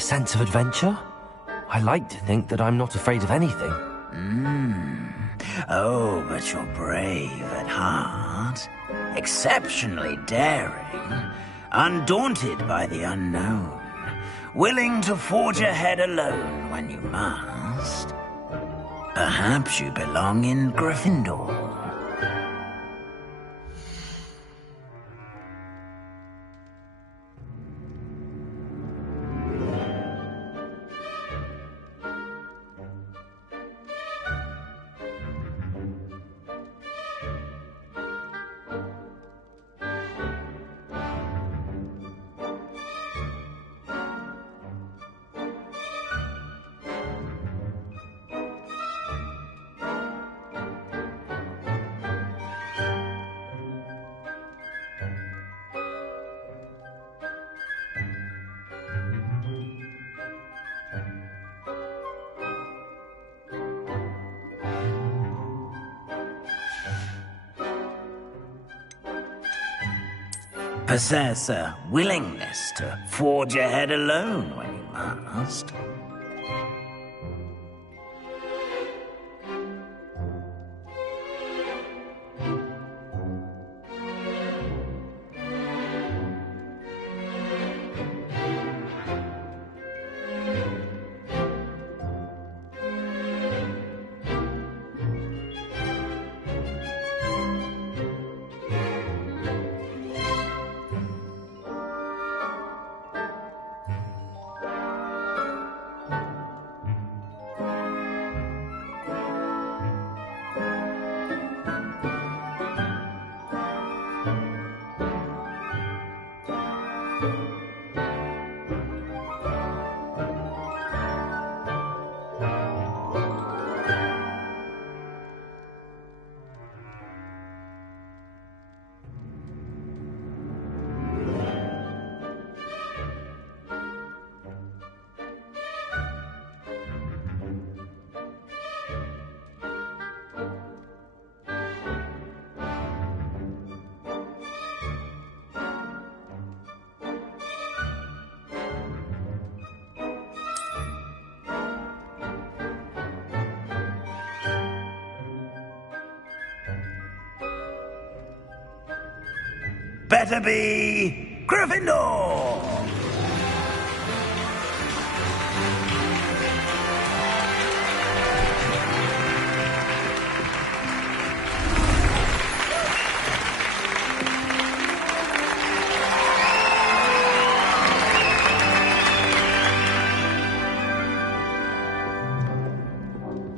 A sense of adventure? I like to think that I'm not afraid of anything. Oh, but you're brave at heart. Exceptionally daring. Undaunted by the unknown. Willing to forge ahead alone when you must. Perhaps you belong in Gryffindor. Possess a willingness to forge ahead alone when you must. Better be Gryffindor!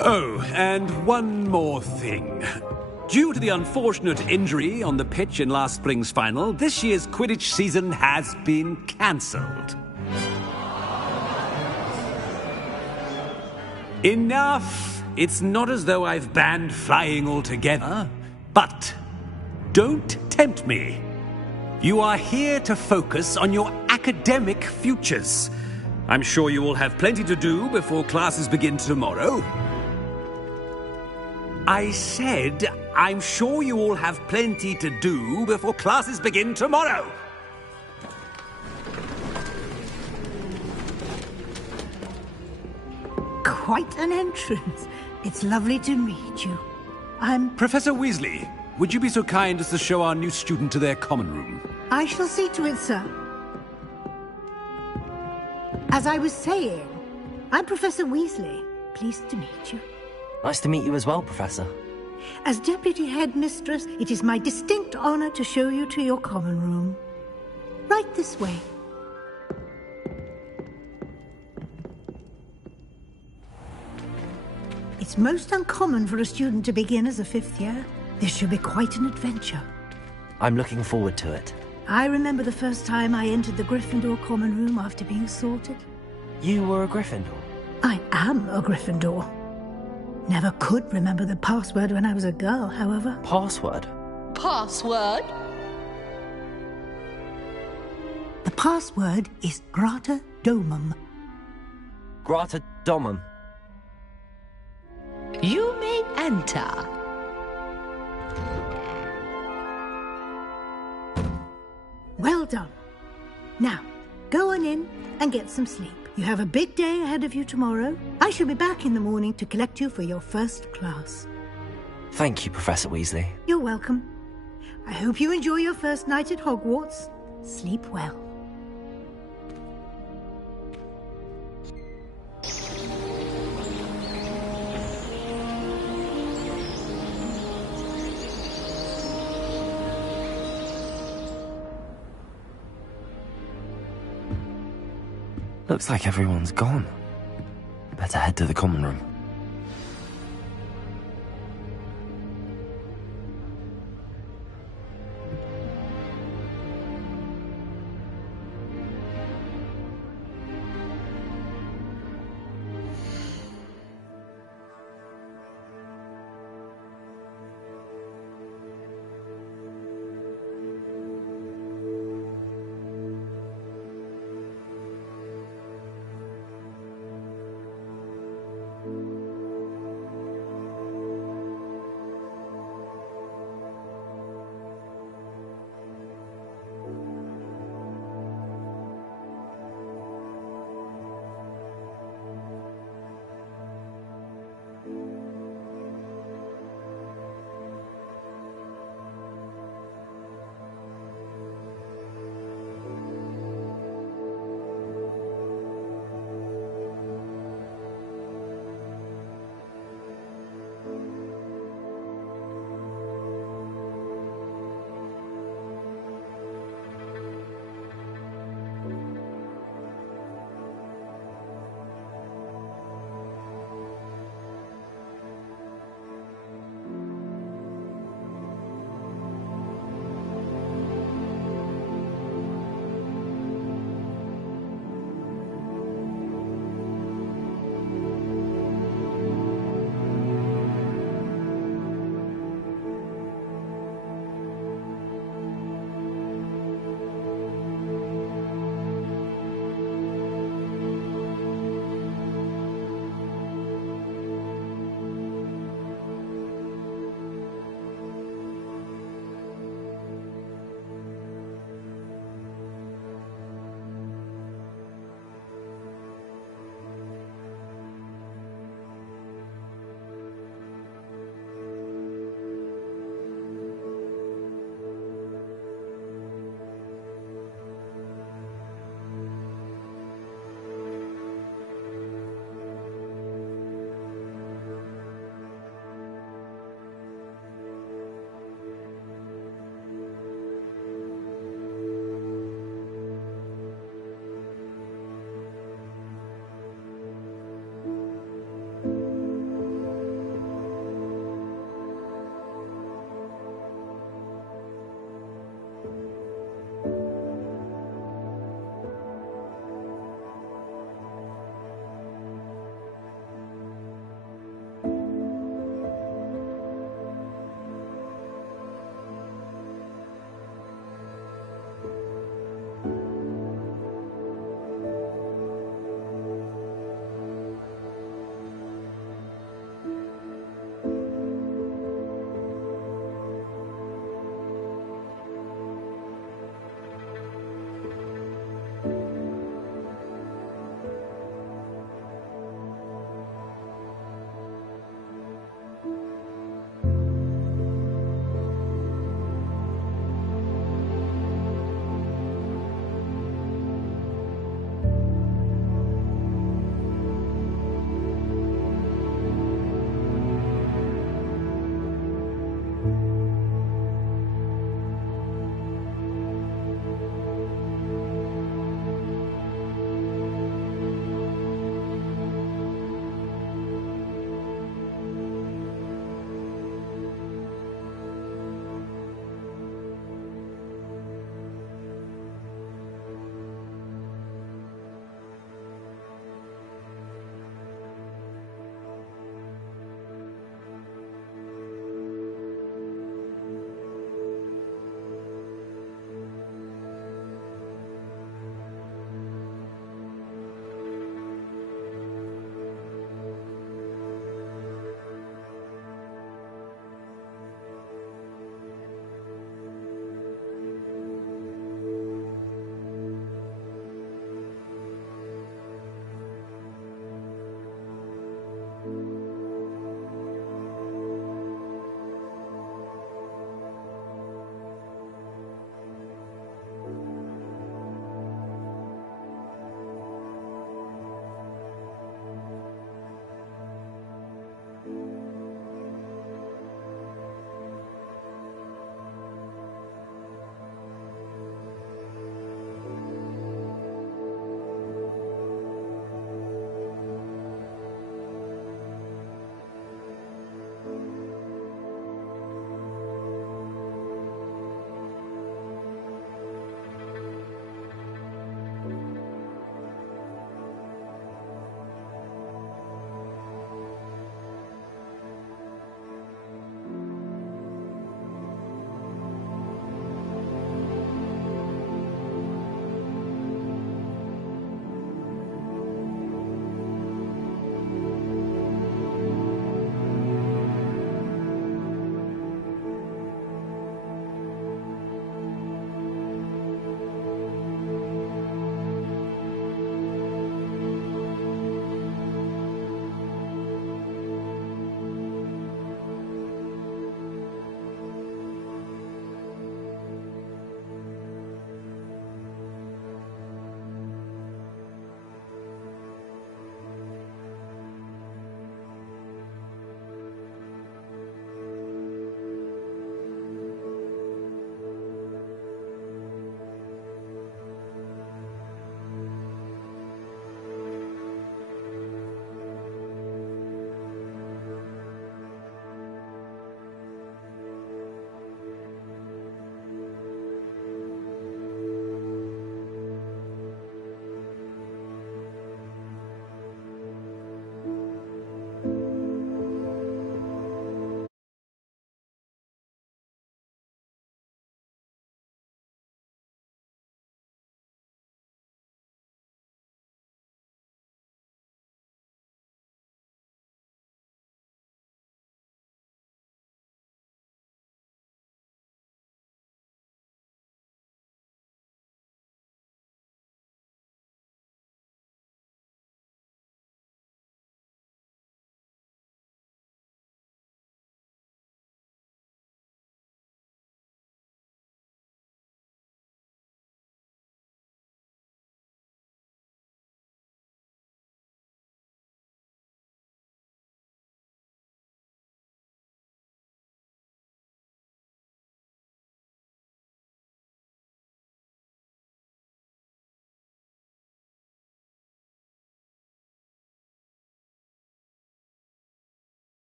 Oh, and one more thing. Due to the unfortunate injury on the pitch in last spring's final, this year's Quidditch season has been cancelled. Enough! It's not as though I've banned flying altogether, but don't tempt me. You are here to focus on your academic futures. I'm sure you will have plenty to do before classes begin tomorrow. I said, I'm sure you all have plenty to do before classes begin tomorrow. Quite an entrance. It's lovely to meet you. I'm... Professor Weasley, would you be so kind as to show our new student to their common room? I shall see to it, sir. As I was saying, I'm Professor Weasley. Pleased to meet you. Nice to meet you as well, Professor. As Deputy Headmistress, it is my distinct honor to show you to your common room. Right this way. It's most uncommon for a student to begin as a fifth year. This should be quite an adventure. I'm looking forward to it. I remember the first time I entered the Gryffindor common room after being sorted. You were a Gryffindor? I am a Gryffindor. Never could remember the password when I was a girl, however. Password? Password? The password is Grata Domum. Grata Domum. You may enter. Well done. Now, go on in and get some sleep. You have a big day ahead of you tomorrow. I shall be back in the morning to collect you for your first class. Thank you, Professor Weasley. You're welcome. I hope you enjoy your first night at Hogwarts. Sleep well. Looks like everyone's gone. Better head to the common room.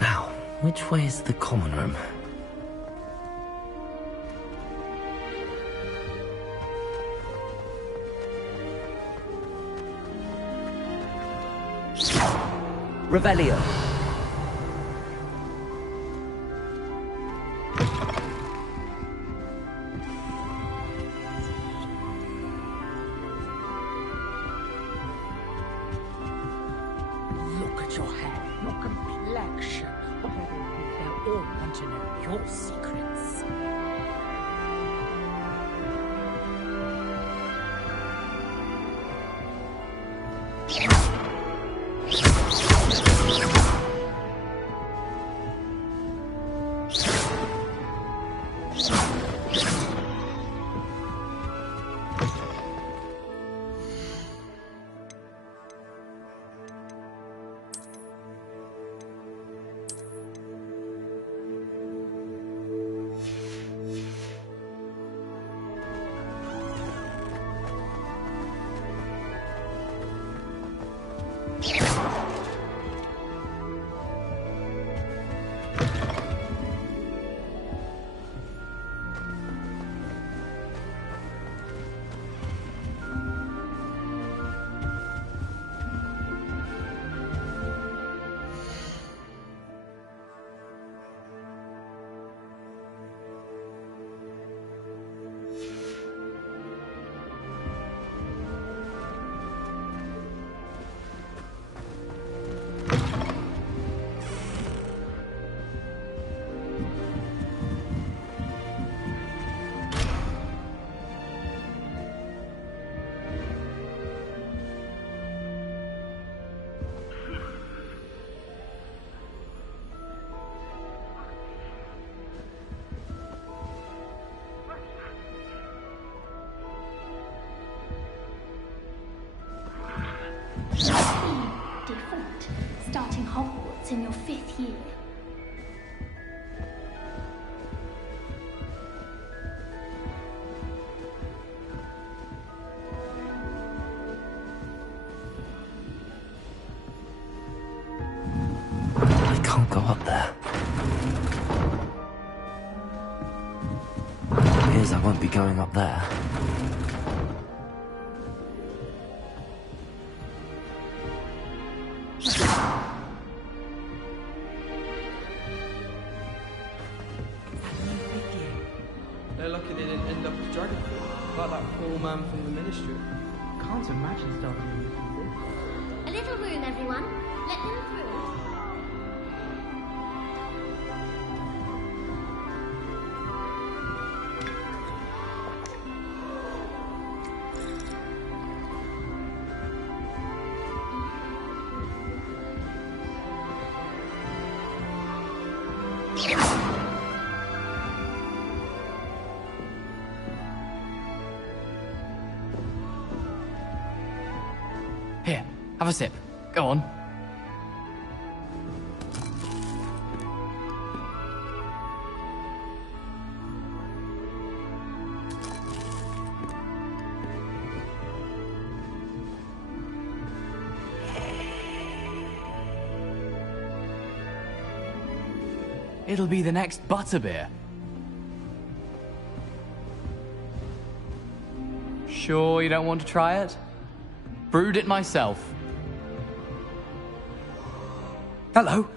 Now, which way is the common room? Revelio. Look at your hair, your complexion. They'll all want to know your secrets. Different, starting Hogwarts in your 5th year. I can't go up there. Appears I won't be going up there. They're lucky they didn't end up with Dragonfly, like that poor man from the Ministry. Can't imagine starting anything this. A little room, everyone. Let them through. Here, have a sip. Go on. It'll be the next butterbeer. Sure you don't want to try it? Brewed it myself. Hello,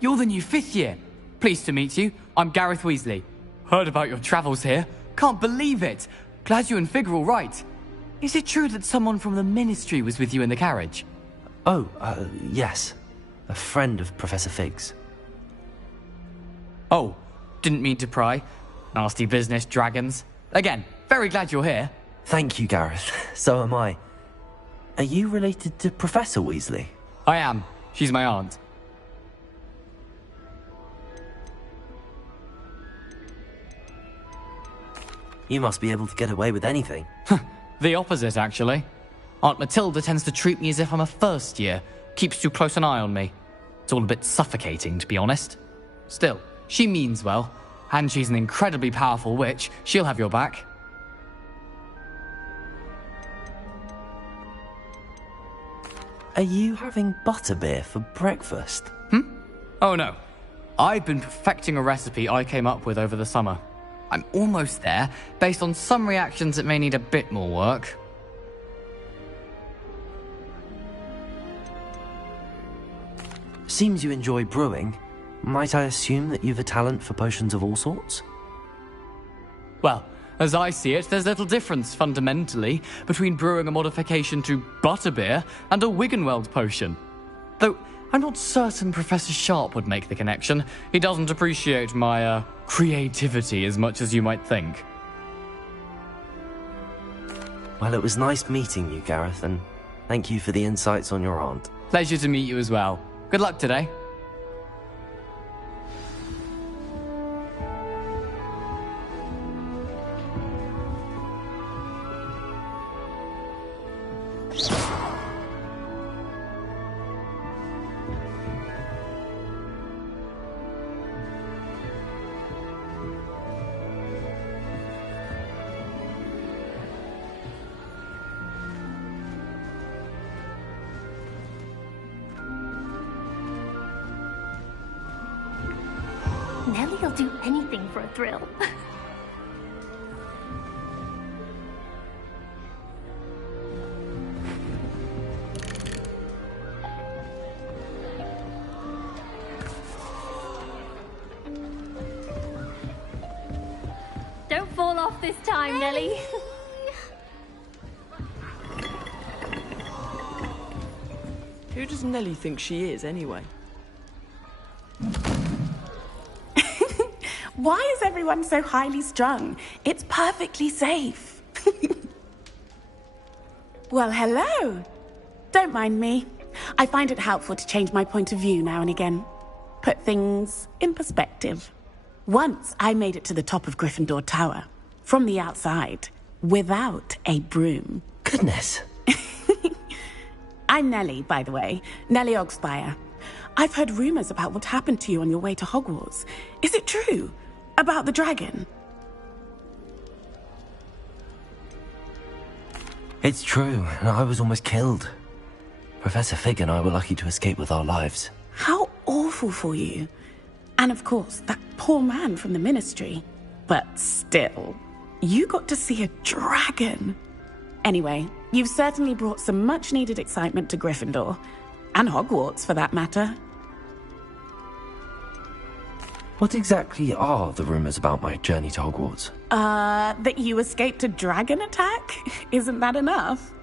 you're the new 5th year. Pleased to meet you. I'm Gareth Weasley. Heard about your travels here. Can't believe it. Glad you and Fig are all right. Is it true that someone from the Ministry was with you in the carriage? Oh, yes. A friend of Professor Fig's. Oh, didn't mean to pry. Nasty business, dragons. Again, very glad you're here. Thank you, Gareth. So am I. Are you related to Professor Weasley? I am. She's my aunt. You must be able to get away with anything. The opposite, actually. Aunt Matilda tends to treat me as if I'm a first year. Keeps too close an eye on me. It's all a bit suffocating, to be honest. Still, she means well. And she's an incredibly powerful witch. She'll have your back. Are you having butterbeer for breakfast? Oh no. I've been perfecting a recipe I came up with over the summer. I'm almost there, based on some reactions that may need a bit more work. Seems you enjoy brewing. Might I assume that you've a talent for potions of all sorts? Well, as I see it, there's little difference, fundamentally, between brewing a modification to butterbeer and a Wiggenweld potion. Though, I'm not certain Professor Sharp would make the connection. He doesn't appreciate my, creativity as much as you might think. Well, it was nice meeting you, Gareth, and thank you for the insights on your aunt. Pleasure to meet you as well. Good luck today. Nellie'll do anything for a thrill. Don't fall off this time, Nellie. Who does Nellie think she is, anyway? Why is everyone so highly strung? It's perfectly safe. Well, hello. Don't mind me. I find it helpful to change my point of view now and again. Put things in perspective. Once I made it to the top of Gryffindor Tower, from the outside, without a broom. Goodness. I'm Nellie, by the way. Nellie Ogspire. I've heard rumors about what happened to you on your way to Hogwarts. Is it true? About the dragon? It's true, and I was almost killed. Professor Fig and I were lucky to escape with our lives. How awful for you. And of course, that poor man from the Ministry. But still, you got to see a dragon. Anyway, you've certainly brought some much-needed excitement to Gryffindor. And Hogwarts, for that matter. What exactly are the rumors about my journey to Hogwarts? That you escaped a dragon attack? Isn't that enough?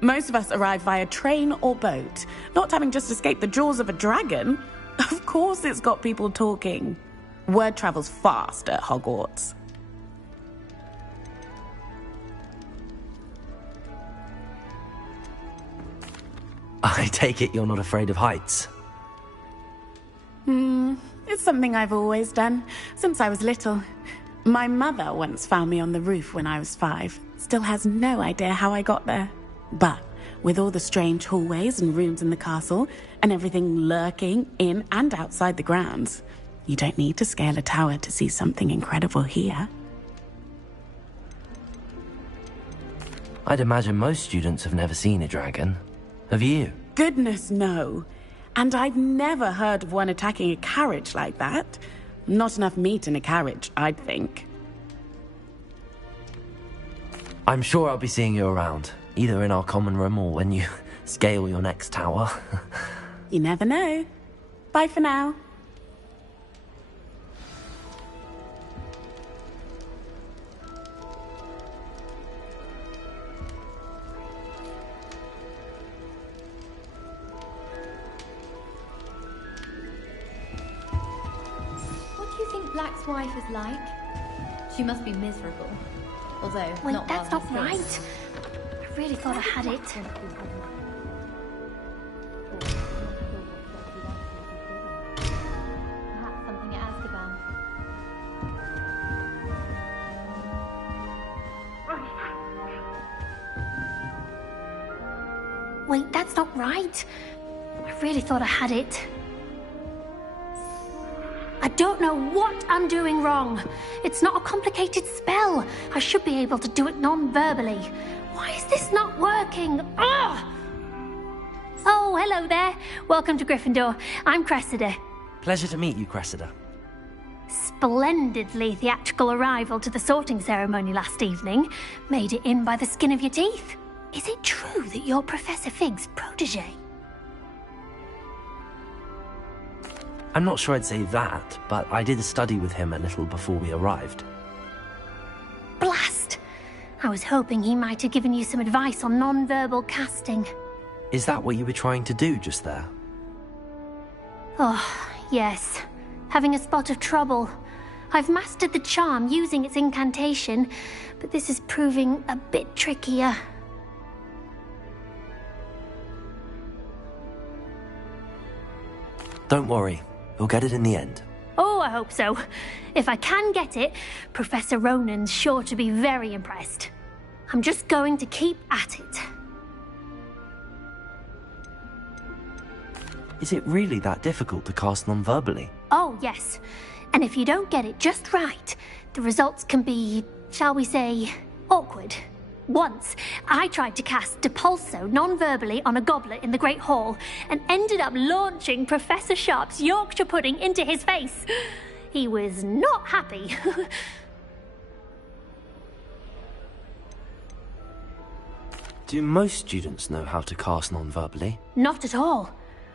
Most of us arrive via train or boat, not having just escaped the jaws of a dragon. Of course it's got people talking. Word travels fast at Hogwarts. I take it you're not afraid of heights? It's something I've always done, since I was little. My mother once found me on the roof when I was 5. Still has no idea how I got there. But with all the strange hallways and rooms in the castle, and everything lurking in and outside the grounds, you don't need to scale a tower to see something incredible here. I'd imagine most students have never seen a dragon. Have you? Goodness, no. And I've never heard of one attacking a carriage like that. Not enough meat in a carriage, I'd think. I'm sure I'll be seeing you around, either in our common room or when you scale your next tower. You never know. Bye for now. What do you think Black's wife is like? She must be miserable. Although, Wait, not that's while not he's gone. right. I really thought I had it. Perhaps something at Azkaban. Wait, that's not right. I really thought I had it. I don't know what I'm doing wrong. It's not a complicated spell. I should be able to do it non-verbally. Why is this not working? Ugh! Oh, hello there. Welcome to Gryffindor. I'm Cressida. Pleasure to meet you, Cressida. Splendidly theatrical arrival to the sorting ceremony last evening. Made it in by the skin of your teeth. Is it true that you're Professor Fig's protege? I'm not sure I'd say that, but I did study with him a little before we arrived. Blast! I was hoping he might have given you some advice on non-verbal casting. Is that what you were trying to do just there? Oh, yes. Having a spot of trouble. I've mastered the charm using its incantation, but this is proving a bit trickier. Don't worry. You'll get it in the end. Oh, I hope so. If I can get it, Professor Ronan's sure to be very impressed. I'm just going to keep at it. Is it really that difficult to cast non-verbally? Oh, yes. And if you don't get it just right, the results can be, shall we say, awkward. Once, I tried to cast Depulso non-verbally on a goblet in the Great Hall and ended up launching Professor Sharp's Yorkshire pudding into his face. He was not happy. Do most students know how to cast non-verbally? Not at all.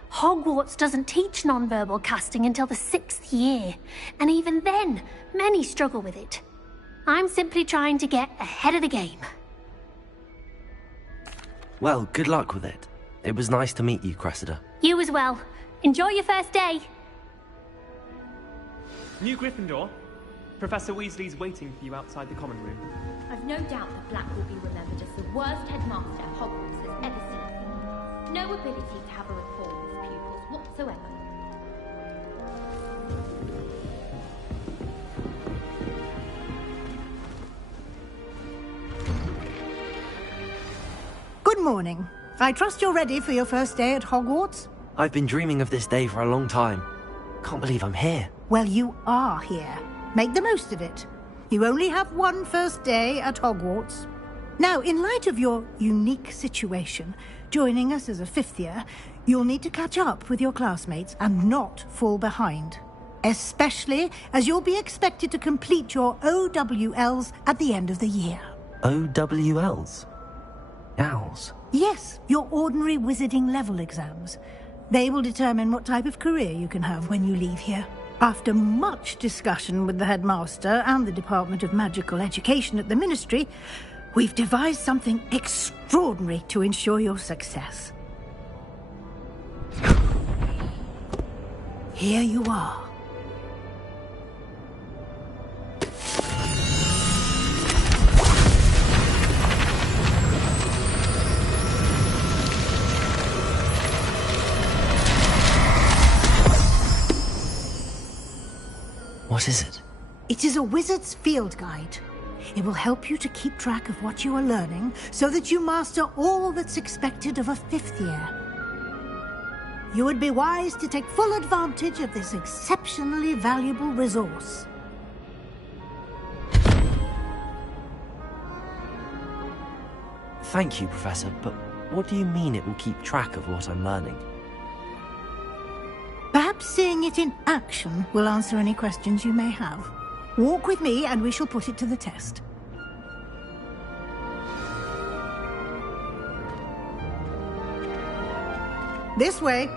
Hogwarts doesn't teach non-verbal casting until the 6th year, and even then, many struggle with it. I'm simply trying to get ahead of the game. Well, good luck with it. It was nice to meet you, Cressida. You as well. Enjoy your first day. New Gryffindor. Professor Weasley's waiting for you outside the common room. I've no doubt that Black will be remembered as the worst headmaster Hogwarts has ever seen. No ability to have a rapport with his pupils whatsoever. Good morning. I trust you're ready for your first day at Hogwarts? I've been dreaming of this day for a long time. Can't believe I'm here. Well, you are here. Make the most of it. You only have one first day at Hogwarts. Now, in light of your unique situation, joining us as a 5th year, you'll need to catch up with your classmates and not fall behind. Especially as you'll be expected to complete your OWLs at the end of the year. OWLs? Owls? Yes, your ordinary wizarding level exams. They will determine what type of career you can have when you leave here. After much discussion with the headmaster and the Department of Magical Education at the Ministry, we've devised something extraordinary to ensure your success. Here you are. What is it? It is a wizard's field guide. It will help you to keep track of what you are learning so that you master all that's expected of a 5th year. You would be wise to take full advantage of this exceptionally valuable resource. Thank you, Professor, but what do you mean it will keep track of what I'm learning? Perhaps Perhaps seeing it in action will answer any questions you may have. Walk with me and we shall put it to the test. This way.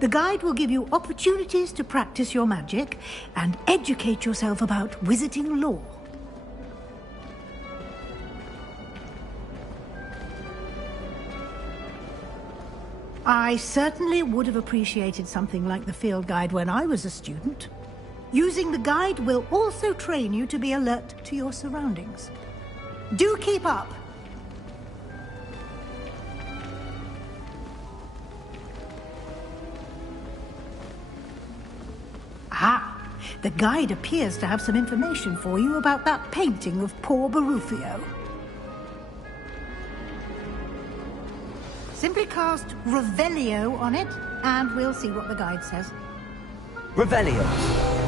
The guide will give you opportunities to practice your magic and educate yourself about wizarding lore. I certainly would have appreciated something like the field guide when I was a student. Using the guide will also train you to be alert to your surroundings. Do keep up! Ah, the guide appears to have some information for you about that painting of poor Barufio. Simply cast Revelio on it, and we'll see what the guide says. Revelio.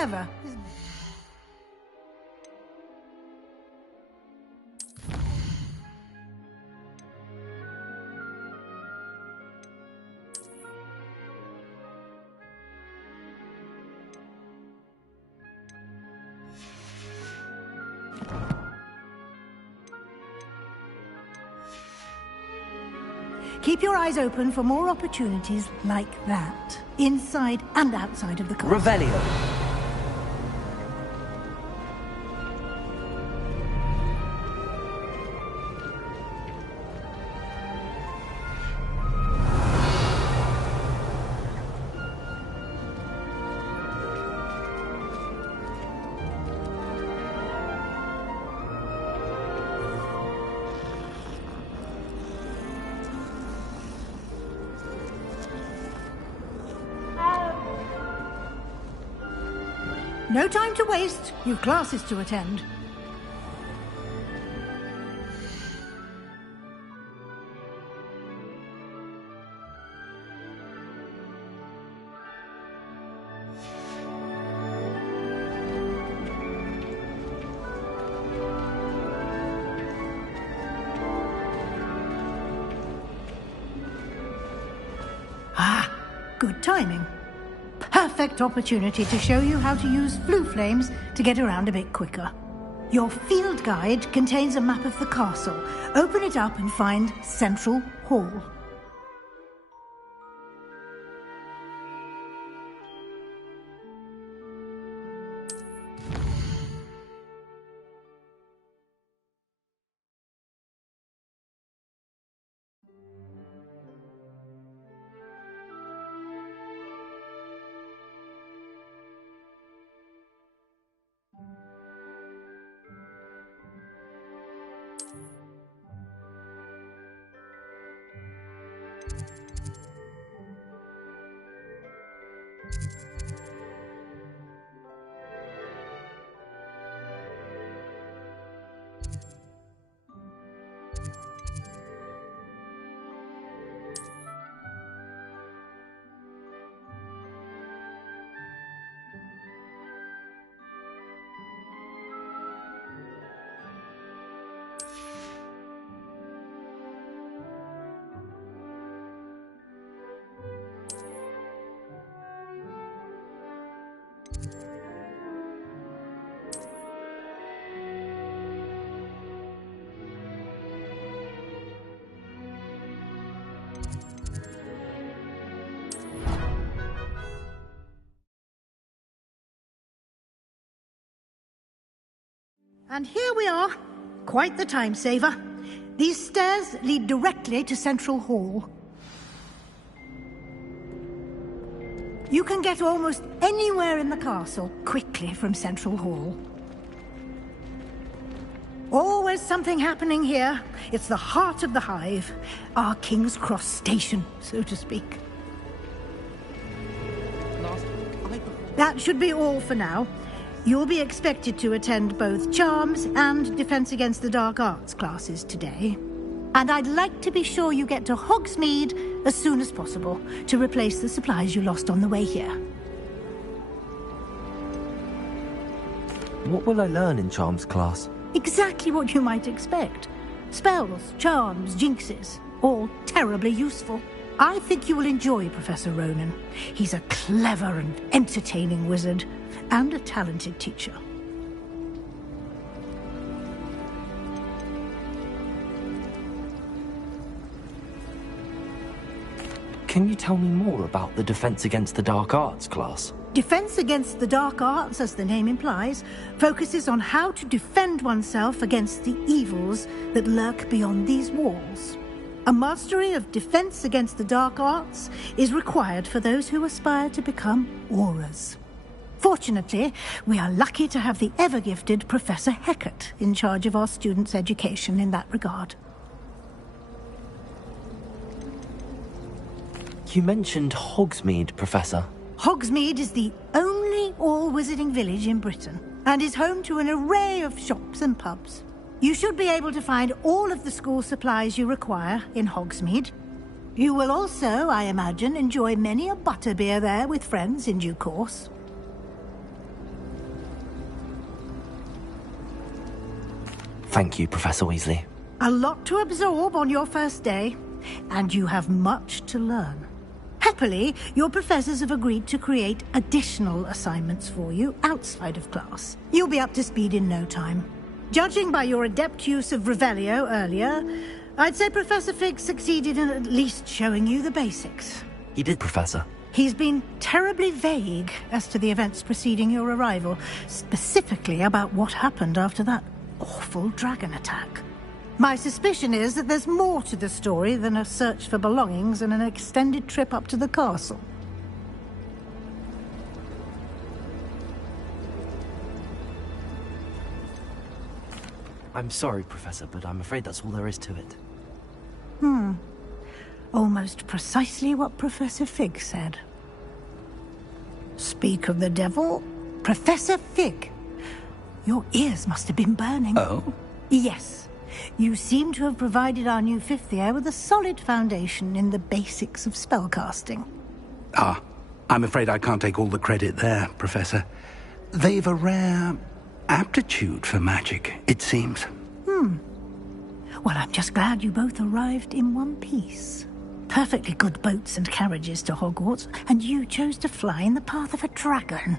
clever, isn't it? Keep your eyes open for more opportunities like that, inside and outside of the castle. Revelio. No time to waste. You've classes to attend. Ah, good timing. Perfect opportunity to show you how to use flue flames to get around a bit quicker. Your field guide contains a map of the castle. Open it up and find Central Hall. And here we are. Quite the time saver. These stairs lead directly to Central Hall. You can get almost anywhere in the castle quickly from Central Hall. Always something happening here. It's the heart of the hive. Our King's Cross station, so to speak. That should be all for now. You'll be expected to attend both Charms and Defense Against the Dark Arts classes today. And I'd like to be sure you get to Hogsmeade as soon as possible to replace the supplies you lost on the way here. What will I learn in Charms class? Exactly what you might expect. Spells, charms, jinxes, all terribly useful. I think you will enjoy Professor Ronan. He's a clever and entertaining wizard, and a talented teacher. Can you tell me more about the Defense Against the Dark Arts class? Defense Against the Dark Arts, as the name implies, focuses on how to defend oneself against the evils that lurk beyond these walls. A mastery of Defense Against the Dark Arts is required for those who aspire to become Aurors. Fortunately, we are lucky to have the ever-gifted Professor Hecat in charge of our students' education in that regard. You mentioned Hogsmeade, Professor. Hogsmeade is the only all-wizarding village in Britain, and is home to an array of shops and pubs. You should be able to find all of the school supplies you require in Hogsmeade. You will also, I imagine, enjoy many a butterbeer there with friends in due course. Thank you, Professor Weasley. A lot to absorb on your first day, and you have much to learn. Happily, your professors have agreed to create additional assignments for you outside of class. You'll be up to speed in no time. Judging by your adept use of Revelio earlier, I'd say Professor Fig succeeded in at least showing you the basics. He did, Professor. He's been terribly vague as to the events preceding your arrival, specifically about what happened after that awful dragon attack. My suspicion is that there's more to the story than a search for belongings and an extended trip up to the castle. I'm sorry, Professor, but I'm afraid that's all there is to it. Almost precisely what Professor Fig said. Speak of the devil, Professor Fig. Your ears must have been burning. Oh? Yes. You seem to have provided our new fifth year with a solid foundation in the basics of spellcasting. Ah, I'm afraid I can't take all the credit there, Professor. They've a rare aptitude for magic, it seems. Well, I'm just glad you both arrived in one piece. Perfectly good boats and carriages to Hogwarts, and you chose to fly in the path of a dragon.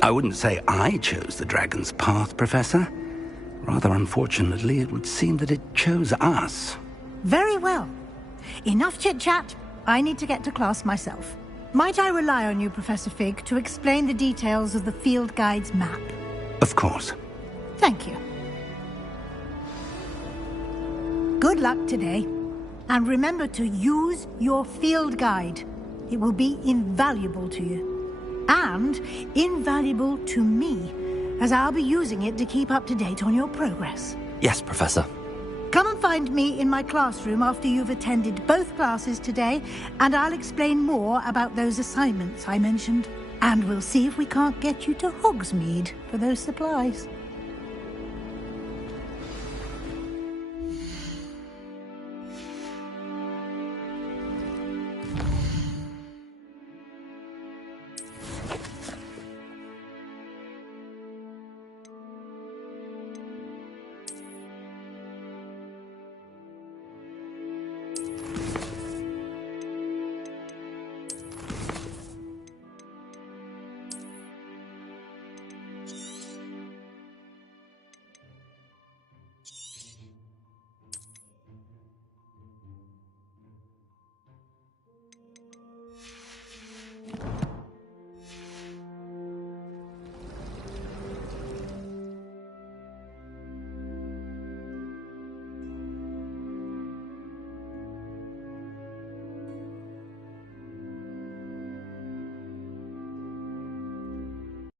I wouldn't say I chose the dragon's path, Professor. Rather unfortunately, it would seem that it chose us. Very well. Enough chit-chat. I need to get to class myself. Might I rely on you, Professor Fig, to explain the details of the field guide's map? Of course. Thank you. Good luck today. And remember to use your field guide. It will be invaluable to you. And invaluable to me, as I'll be using it to keep up to date on your progress. Yes, Professor. Come and find me in my classroom after you've attended both classes today, and I'll explain more about those assignments I mentioned. And we'll see if we can't get you to Hogsmeade for those supplies.